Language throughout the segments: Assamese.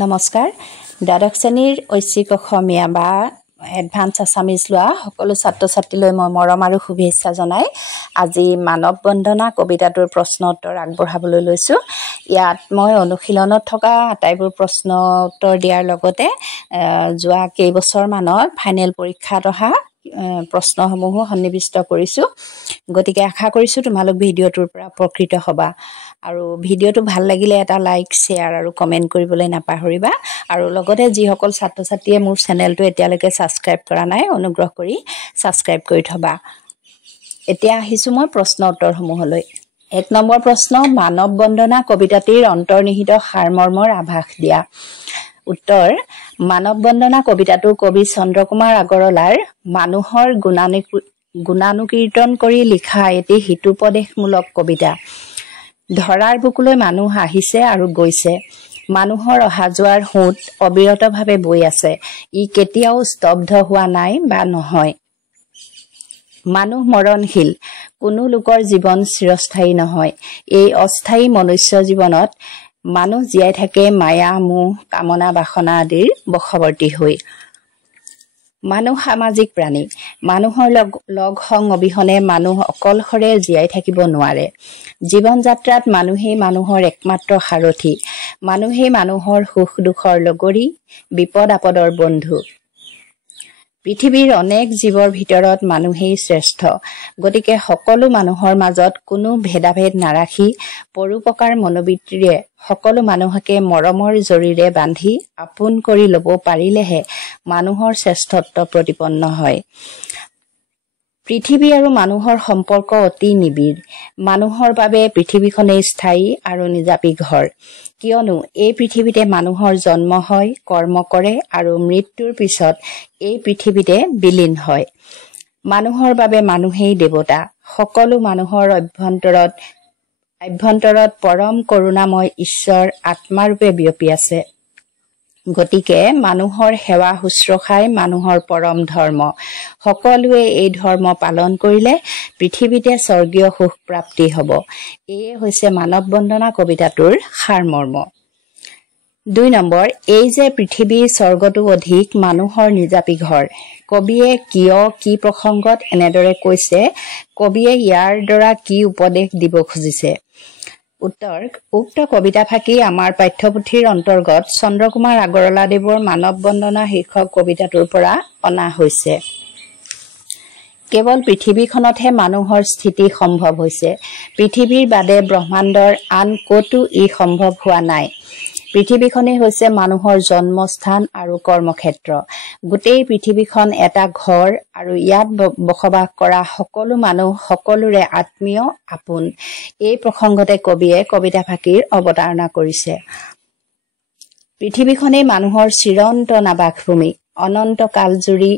নমস্কাৰ দ্বাদশ শ্ৰেণীৰ ঐচ্ছিক অসমীয়া বা এডভান্স আছামিজ লোৱা সকলো ছাত্ৰ ছাত্ৰীলৈ মই মৰম আৰু শুভেচ্ছা জনাই আজি মানৱ বন্দনা কবিতাটোৰ প্ৰশ্ন উত্তৰ আগবঢ়াবলৈ লৈছো। ইয়াত মই অনুশীলনত থকা আটাইবোৰ প্ৰশ্ন উত্তৰ দিয়াৰ লগতে যোৱা কেইবছৰ মানৰ ফাইনেল পৰীক্ষাত অহা প্ৰশ্নসমূহো সন্নিবিষ্ট কৰিছো। গতিকে আশা কৰিছো তোমালোক ভিডিঅ'টোৰ পৰা উপকৃত হ'বা আৰু ভিডিঅ'টো ভাল লাগিলে এটা লাইক শ্বেয়াৰ আৰু কমেণ্ট কৰিবলৈ নাপাহৰিবা আৰু লগতে যিসকল ছাত্ৰ ছাত্ৰীয়ে মোৰ চেনেলটো এতিয়ালৈকে ছাবস্ক্ৰাইব কৰা নাই অনুগ্ৰহ কৰি ছাবস্ক্ৰাইব কৰি থবা। এতিয়া আহিছো মই প্ৰশ্ন উত্তৰসমূহলৈ। ১ নম্বৰ প্ৰশ্ন, মানৱ বন্দনা কবিতাটিৰ অন্তৰ্নিহিত সাৰমৰ্মৰ আভাস দিয়া। উত্তৰ, মানৱ বন্দনা কবিতাটো কবি চন্দ্ৰকুমাৰ আগৰৱালাৰ মানুহৰ গুণানুকীৰ্তন কৰি লিখা এটি হিতোপদেশমূলক কবিতা। ধৰাৰ বুকুলৈ মানুহ আহিছে আৰু গৈছে। মানুহৰ অহা যোৱাৰ সোঁত অবিৰতভাৱে বৈ আছে। ই কেতিয়াও স্তব্ধ হোৱা নাই বা নহয়। মানুহ মৰণশীল, কোনো লোকৰ জীৱন চিৰস্থায়ী নহয়। এই অস্থায়ী মনুষ্য জীৱনত মানুহ জীয়াই থাকে মায়া, মোহ, কামনা, বাসনা আদিৰ বশৱৰ্তী হৈ। মানুহ সামাজিক প্ৰাণী। মানুহৰ লগ সং অবিহনে মানুহ অকলশৰে জীয়াই থাকিব নোৱাৰে। জীৱন যাত্ৰাত মানুহেই মানুহৰ একমাত্ৰ সাৰথি। মানুহেই মানুহৰ সুখ দুখৰ লগৰী, বিপদ আপদৰ বন্ধু। পৃথিৱীৰ অনেক জীৱৰ ভিতৰত মানুহেই শ্ৰেষ্ঠ। গতিকে সকলো মানুহৰ মাজত কোনো ভেদাভেদ নাৰাখি পৰোপকাৰ মনোবৃত্তিৰে সকলো মানুহকে মৰমৰ জৰীৰে বান্ধি আপোন কৰি ল'ব পাৰিলেহে মানুহৰ শ্ৰেষ্ঠত্ব প্ৰতিপন্ন হয়। পৃথিৱী আৰু মানুহৰ সম্পৰ্ক অতি নিবিড়। মানুহৰ বাবে পৃথিৱীখনেই স্থায়ী আৰু নিজাপি ঘৰ। কিয়নো এই পৃথিৱীতে মানুহৰ জন্ম হয়, কৰ্ম কৰে আৰু মৃত্যুৰ পিছত এই পৃথিৱীতে বিলীন হয়। মানুহৰ বাবে মানুহেই দেৱতা। সকলো মানুহৰ অভ্যন্তৰত পৰম কৰোণাময় ঈশ্বৰ আত্মাৰূপে বিয়পি আছে। গতিকে মানুহৰ সেৱা শুশ্ৰূষাই মানুহৰ পৰম ধৰ্ম। সকলোৱে এই ধৰ্ম পালন কৰিলে পৃথিৱীতে স্বৰ্গীয় সুখ প্ৰাপ্তি হ'ব। এয়ে হৈছে মানৱ বন্দনা কবিতাটোৰ সাৰমৰ্ম। ২ নম্বৰ, এই যে পৃথিৱীৰ স্বৰ্গটো অধিক মানুহৰ নিজাপি ঘৰ। কবিয়ে কিয় কি প্ৰসংগত এনেদৰে কৈছে, কবিয়ে ইয়াৰ দ্বাৰা কি উপদেশ দিব খুজিছে? উত্তৰ, উক্ত কবিতাফাঁকি আমাৰ পাঠ্যপুথিৰ অন্তৰ্গত চন্দ্ৰকুমাৰ আগৰৱালাদেৱৰ মানৱ বন্দনা শীৰ্ষক কবিতাটোৰ পৰা অনা হৈছে। কেৱল পৃথিৱীখনতহে মানুহৰ স্থিতি সম্ভৱ হৈছে। পৃথিৱীৰ বাদে ব্ৰহ্মাণ্ডৰ আন ক'তো ই সম্ভৱ হোৱা নাই। পৃথিৱীখনেই হৈছে মানুহৰ জন্মস্থান আৰু কৰ্মক্ষেত্ৰ। গোটেই পৃথিৱীখন এটা ঘৰ আৰু ইয়াত বসবাস কৰা সকলো মানুহ সকলোৰে আত্মীয় আপোন। এই প্ৰসংগতে কবিয়ে কবিতাফাঁকিৰ অৱতাৰণা কৰিছে। পৃথিৱীখনেই মানুহৰ চিৰন্তন আৱাসভূমি। অনন্ত কালজুৰি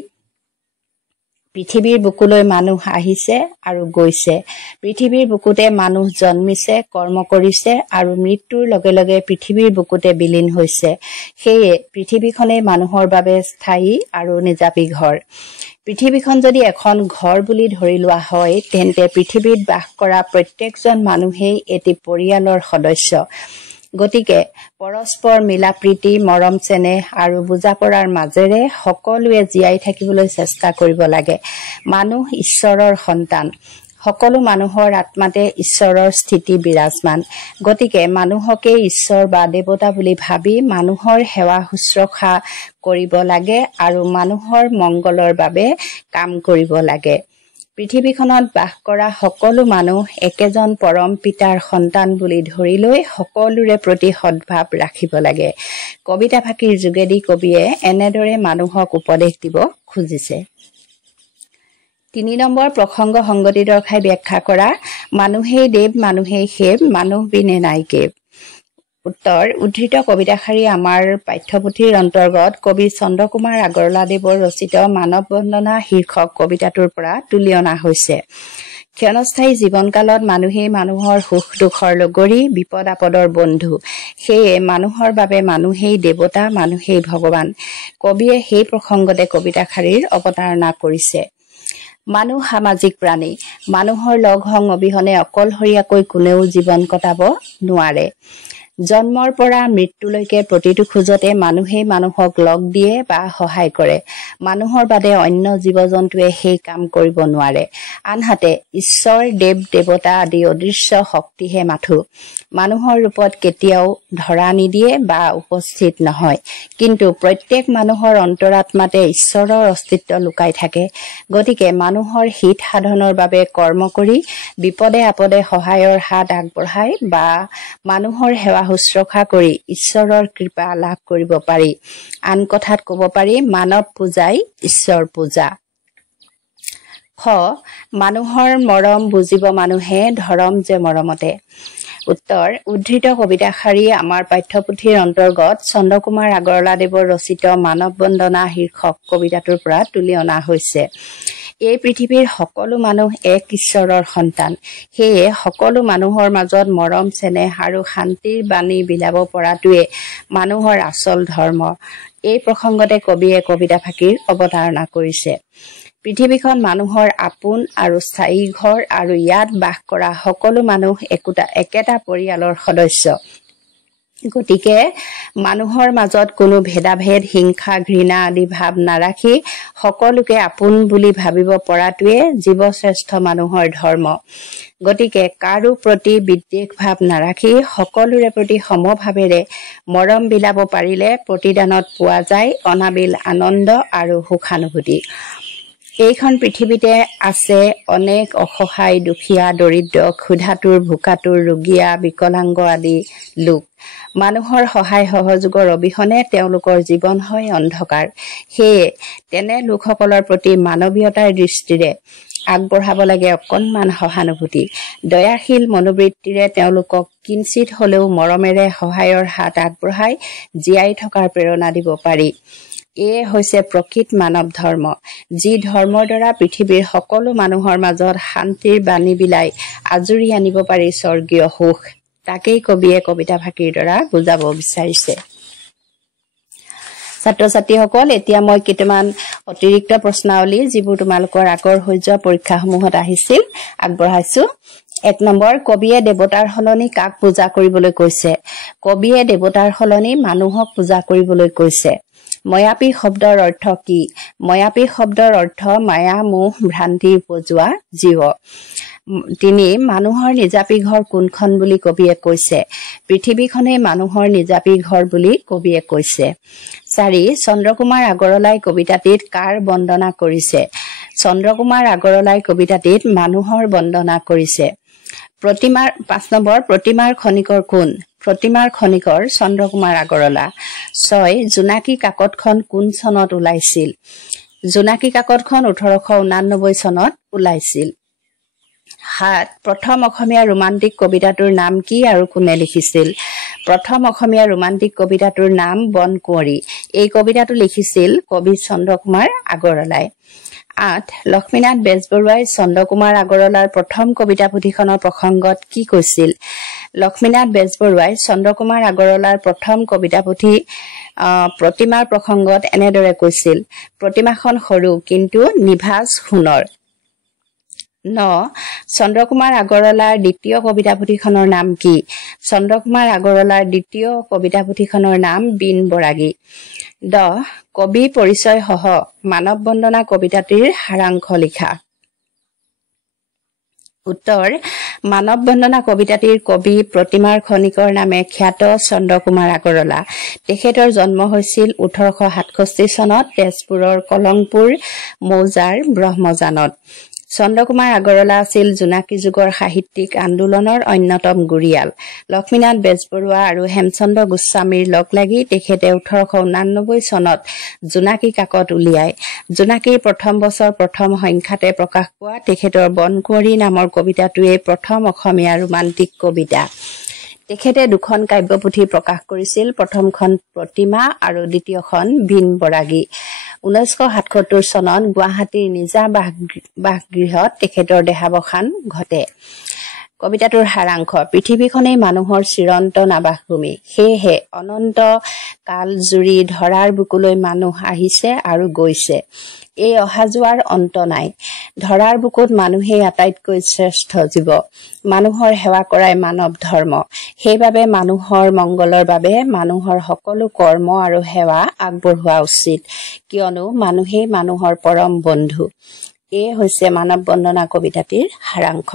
পৃথিৱীৰ বুকুলৈ মানুহ আহিছে আৰু গৈছে। পৃথিৱীৰ বুকুতে মানুহ জন্মিছে, কৰ্ম কৰিছে আৰু মৃত্যুৰ লগে লগে পৃথিৱীৰ বুকুতে বিলীন হৈছে। সেয়ে পৃথিৱীখনেই মানুহৰ বাবে স্থায়ী আৰু নিজাপি ঘৰ। পৃথিৱীখন যদি এখন ঘৰ বুলি ধৰি লোৱা হয়, তেন্তে পৃথিৱীত বাস কৰা প্ৰত্যেকজন মানুহেই এটি পৰিয়ালৰ সদস্য। গতিকে পৰস্পৰ মিলাপ্ৰীতি, মৰম চেনেহ আৰু বুজাপৰাৰ মাজেৰে সকলোৱে জীয়াই থাকিবলৈ চেষ্টা কৰিব লাগে। মানুহ ঈশ্বৰৰ সন্তান। সকলো মানুহৰ আত্মাতে ঈশ্বৰৰ স্থিতি বিৰাজমান। গতিকে মানুহকে ঈশ্বৰ বা দেৱতা বুলি ভাবি মানুহৰ সেৱা শুশ্ৰূষা কৰিব লাগে আৰু মানুহৰ মংগলৰ বাবে কাম কৰিব লাগে। পৃথিৱীখনত বাস কৰা সকলো মানুহ একেজন পৰম পিতাৰ সন্তান বুলি ধৰি লৈ সকলোৰে প্ৰতি সদ্ভাৱ ৰাখিব লাগে। কবিতাফাঁকিৰ যোগেদি কবিয়ে এনেদৰে মানুহক উপদেশ দিব খুজিছে। ৩ নম্বৰ, প্ৰসংগ সংগতি দৰ্শাই ব্যাখ্যা কৰা। মানুহেই দেৱ, মানুহেই সেৱ, মানুহ বিনে নাই কেৱ। উত্তৰ, উদ্ধৃত কবিতাশাৰী আমাৰ পাঠ্যপুথিৰ অন্তৰ্গত কবি চন্দ্ৰকুমাৰ আগৰৱালাদেৱৰ ৰচিত মানৱ বন্দনা শীৰ্ষক কবিতাটোৰ পৰা তুলি অনা হৈছে। ক্ষণস্থায়ী জীৱনকালত মানুহেই মানুহৰ সুখ দুখৰ লগৰী, বিপদ আপদৰ বন্ধু। সেয়ে মানুহৰ বাবে মানুহেই দেৱতা, মানুহেই ভগৱান। কবিয়ে সেই প্ৰসংগতে কবিতাশাৰীৰ অৱতাৰণা কৰিছে। মানুহ সামাজিক প্ৰাণী। মানুহৰ লগ সং অবিহনে অকলশৰীয়াকৈ কোনেও জীৱন কটাব নোৱাৰে। জন্মৰ পৰা মৃত্যুলৈকে প্ৰতিটো খোজতে মানুহেই মানুহক লগ দিয়ে বা সহায় কৰে। মানুহৰ বাদে অন্য জীৱ-জন্তুৱে সেই কাম কৰিব নোৱাৰে। আনহাতে ঈশ্বৰ, দেৱ-দেৱতা আদি অদৃশ্য শক্তিহে মাথো মানুহৰ ৰূপত কেতিয়াও ধৰা নিদিয়ে বা উপস্থিত নহয়। কিন্তু প্ৰত্যেক মানুহৰ অন্তৰাত্মাতে ঈশ্বৰৰ অস্তিত্ব লুকাই থাকে। গতিকে মানুহৰ হিত সাধনৰ বাবে কৰ্ম কৰি বিপদে আপদে সহায়ৰ হাত আগবঢ়াই বা মানুহৰ সেৱা শুশ্ৰূষা কৰি ঈশ্বৰৰ কৃপা লাভ কৰিব পাৰি। আন কথাত ক'ব পাৰি মানৱ পূজাই ঈশ্বৰ পূজা। খ. মানুহৰ মৰম বুজিব মানুহে, ধৰম যে মৰমতে। উত্তৰ: উদ্ধৃত কবিতাশাৰী আমাৰ পাঠ্যপুথিৰ অন্তৰ্গত চন্দ্ৰকুমাৰ আগৰৱালাদেৱৰ ৰচিত মানৱ বন্দনা শীৰ্ষক কবিতাটোৰ পৰা তুলি অনা হৈছে। এই পৃথিৱীৰ সকলো মানুহ এক ঈশ্বৰৰ সন্তান। সেয়ে সকলো মানুহৰ মাজত মৰম, চেনেহ আৰু শান্তিৰ বাণী বিলাব পৰাটোৱে মানুহৰ আচল ধৰ্ম। এই প্ৰসংগতে কবিয়ে কবিতা ফাঁকিৰ অৱতাৰণা কৰিছে। পৃথিৱীখন মানুহৰ আপোন আৰু স্থায়ী ঘৰ আৰু ইয়াত বাস কৰা সকলো মানুহ একেটা পৰিয়ালৰ সদস্য। গতিকে মানুহৰ মাজত কোনো ভেদাভেদ, হিংসা, ঘৃণা আদি ভাৱ নাৰাখি সকলোকে আপোন বুলি ভাবিব পৰাটোৱে জীৱশ্ৰেষ্ঠ মানুহৰ ধৰ্ম। গতিকে কাৰো প্ৰতি বিদ্বেষ ভাৱ নাৰাখি সকলোৰে প্ৰতি সমভাৱেৰে মৰম বিলাব পাৰিলে প্ৰতিদানত পোৱা যায় অনাবিল আনন্দ আৰু সুখানুভূতি। এইখন পৃথিৱীতে আছে অনেক অসহায়, দুখীয়া, দৰিদ্ৰ, ক্ষুধাতুৰ, ভোকাতুৰ, ৰোগীয়া, বিকলাংগ আদি লোক। মানুহৰ সহায় সহযোগৰ অবিহনে তেওঁলোকৰ জীৱন হয় অন্ধকাৰ। সেয়ে তেনে লোকসকলৰ প্ৰতি মানৱীয়তাৰ দৃষ্টিৰে আগবঢ়াব লাগে অকণমান সহানুভূতি। দয়াশীল মনোবৃত্তিৰে তেওঁলোকক কিঞ্চিত হলেও মৰমেৰে সহায়ৰ হাত আগবঢ়াই জীয়াই থকাৰ প্ৰেৰণা দিব পাৰি। এয়ে হৈছে প্ৰকৃত মানৱ ধৰ্ম, যি ধৰ্মৰ দ্বাৰা পৃথিৱীৰ সকলো মানুহৰ মাজত শান্তিৰ বাণী বিলাই আজৰি আনিব পাৰি স্বৰ্গীয় সুখ। তাকেই কবিয়ে কবিতা ফাঁকিৰ দ্বাৰা বুজাব বিচাৰিছে। ছাত্ৰ ছাত্ৰীসকল, এতিয়া মই কেইটামান অতিৰিক্ত প্ৰশ্নাৱলী যিবোৰ তোমালোকৰ আগৰ হৈ যোৱা পৰীক্ষাসমূহত আহিছিল আগবঢ়াইছো। 1 নম্বৰ, কবিয়ে দেৱতাৰ সলনি কাক পূজা কৰিবলৈ কৈছে? কবিয়ে দেৱতাৰ সলনি মানুহক পূজা কৰিবলৈ কৈছে। ময়াপী শব্দৰ অৰ্থ কি? ময়াপী শব্দৰ অৰ্থ মায়া, মোহ, ভ্ৰান্তি উপজোৱা জীৱ। 3, মানুহৰ নিজাপী ঘৰ কোনখন বুলি কবিয়ে কৈছে? পৃথিৱীখনেই মানুহৰ নিজাপী ঘৰ বুলি কবিয়ে কৈছে। 4, চন্দ্ৰকুমাৰ আগৰৱালাই কবিতাটিত কাৰ বন্দনা কৰিছে? চন্দ্ৰকুমাৰ আগৰৱালাই কবিতাটিত মানুহৰ বন্দনা কৰিছে। 5 নম্বৰ, প্ৰতিমাৰ খনিকৰ কোন? প্ৰতিমাৰ খনিকৰ চন্দ্ৰকুমাৰ আগৰৱালা। 6, জোনাকী কাকতখন কোন চনত ওলাইছিল? জোনাকী কাকতখন 1889 চনত ওলাইছিল। 7, প্ৰথম অসমীয়া ৰোমান্টিক কবিতাটোৰ নাম কি আৰু কোনে লিখিছিল? প্ৰথম অসমীয়া ৰোমান্টিক কবিতাটোৰ নাম বন কুঁৱৰী। এই কবিতাটো লিখিছিল কবি চন্দ্ৰকুমাৰ আগৰৱালাই। 8, লক্ষ্মীনাথ বেজবৰুৱাই চন্দ্ৰকুমাৰ আগৰৱালাৰ প্ৰথম কবিতা পুথিখনৰ প্ৰসংগত কি কৈছিল? লক্ষ্মীনাথ বেজবৰুৱাই চন্দ্ৰকুমাৰ আগৰৱালাৰ প্ৰথম কবিতা পুথি প্ৰতিমাৰ প্ৰসংগত এনেদৰে কৈছিল: প্ৰতিমাখন সৰু কিন্তু নিভাঁজ সোণৰ। 9, চন্দ্ৰকুমাৰ আগৰৱালাৰ দ্বিতীয় কবিতা পুথিখনৰ নাম কি? চন্দ্ৰকুমাৰ আগৰৱালাৰ দ্বিতীয় কবিতা পুথিখনৰ নাম বিন বৰাগী। 10, কবি পৰিচয় সহ মানৱ বন্দনা কবিতাটিৰ সাৰাংশ লিখা। উত্তৰ: মানৱ বন্দনা কবিতাটিৰ কবি প্ৰতিমাৰ খনিকৰ নামে খ্যাত চন্দ্ৰকুমাৰ আগৰৱালা। তেখেতৰ জন্ম হৈছিল 1867 চনত তেজপুৰৰ কলংপুৰ মৌজাৰ ব্ৰহ্মজানত। চন্দ্ৰকুমাৰ আগৰৱালা আছিল জোনাকী যুগৰ সাহিত্যিক আন্দোলনৰ অন্যতম গুৰিয়াল। লক্ষ্মীনাথ বেজবৰুৱা আৰু হেমচন্দ্ৰ গোস্বামীৰ লগ লাগি তেখেতে 1889 চনত জোনাকী কাকত উলিয়ায়। জোনাকীৰ প্ৰথম বছৰ প্ৰথম সংখ্যাতে প্ৰকাশ পোৱা তেখেতৰ বন কুঁৱৰী নামৰ কবিতাটোৱে প্ৰথম অসমীয়া ৰোমান্টিক কবিতা। তেখেতে 2খন কাব্যপুথি প্ৰকাশ কৰিছিল, প্ৰথমখন প্ৰতিমা আৰু দ্বিতীয়খন বিন বৰাগী। 1977 চনত গুৱাহাটীৰ নিজা বাসগৃহত তেখেতৰ দেহাৱসান ঘটে। কবিতাটোৰ সাৰাংশ পৃথিৱীখনেই মানুহৰ চিৰন্তন আৱাসভূমি সেয়েহে অনন্ত কাল জুৰি ধৰাৰ বুকুলৈ মানুহ আহিছে আৰু গৈছে এই অহা যোৱাৰ অন্ত নাই ধৰাৰ বুকুত মানুহেই আটাইতকৈ শ্ৰেষ্ঠ জীৱ মানুহৰ সেৱা কৰাই মানৱ ধৰ্ম সেইবাবে মানুহৰ মংগলৰ বাবে মানুহৰ সকলো কৰ্ম আৰু সেৱা আগবঢ়োৱা উচিত কিয়নো মানুহেই মানুহৰ পৰম বন্ধু এই হৈছে মানৱ বন্দনা কবিতাটিৰ সাৰাংশ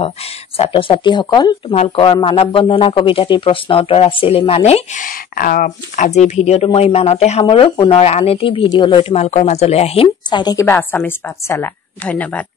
ছাত্ৰ ছাত্ৰীসকল তোমালোকৰ মানৱ বন্দনা কবিতাটিৰ প্ৰশ্ন উত্তৰ আছিল ইমানেই আজি ভিডিঅ'টো মই ইমানতে সামৰো পুনৰ আন এটি ভিডিঅ' লৈ তোমালোকৰ মাজলৈ আহিম চাই থাকিবা আছামিজ পাঠশালা ধন্যবাদ